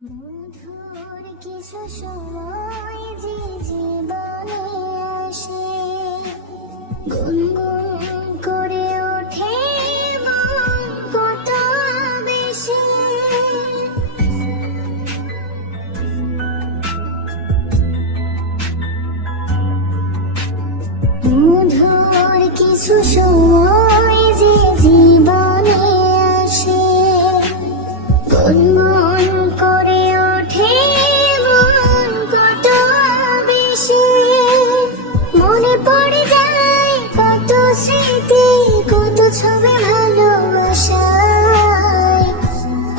মধুর কিছু সময় যে জীবনে আসে, গুনগুন করে ওঠে মন কত বেশি। মধুর কিছু সময় যে জীবনে আসে, গুনগুন করে ওঠে মন কত বেশি। মনে পড়ে যায় কত স্মৃতি, কত ছবি ভালোবাসায়,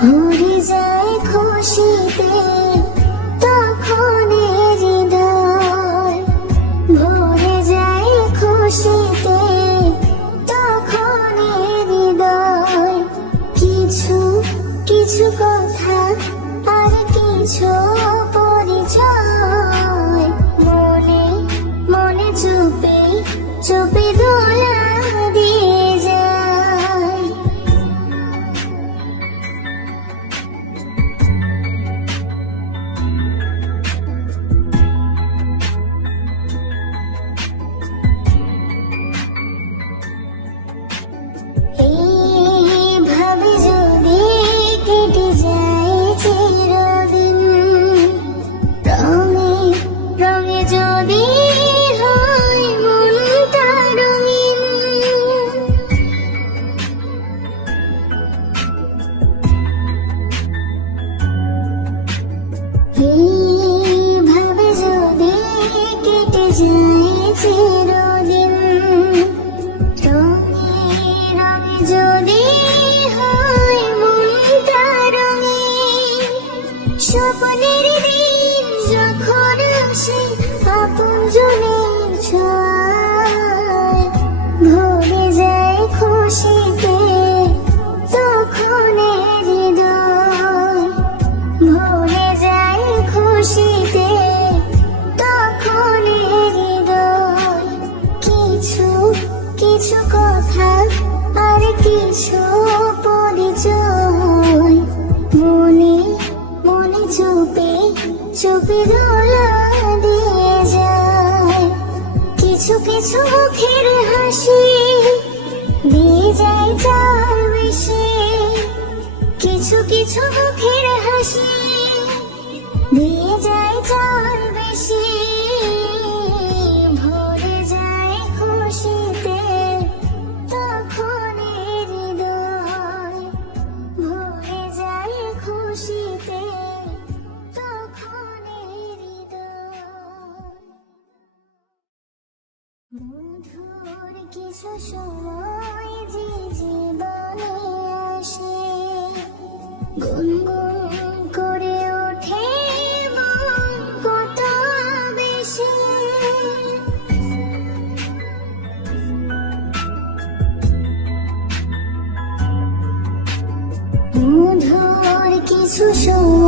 ভরে যায় খুশিতে তখন হৃদয়, ভরে যায় খুশিতে তখন হৃদয়। কিছু কিছু কথা আর কিছু পরিচয়, মনে মনে চুপে চুপে দোলা দিয়ে যায়। এইভাবে যদি কেটে যায় চিরদিন, রঙে রঙে যদি হয় মনটা রঙিন, এইভাবে যদি কেটে যায় চিরদিন, রঙে রঙে যদি হয় মনটা রঙিন। স্বপ্নের দিন যখন আসে আপনজনের ছোঁয়ায়, ভরে যায় খুশিতে তখন হৃদয়, ভরে যায় খুশিতে তখন হৃদয়। কিছু কিছু কথা আর কিছু পরিচয়, মনে মনে চুপে চুপে দোলা দিয়ে যায়। কিছু কিছু মুখের হাসি দিয়ে যায় যার বেশি, কিছু কিছু মুখের হাসি দিয়ে যায় যার বেশি, ভরে যায় খুশিতে তখন হৃদয়, ভরে যায় খুশিতে তখন হৃদয়। মধুর কিছু সময় যে জীবনে আসে, গুনগুন করে ওঠে মন কত বেশি। মধুর কিছু সময়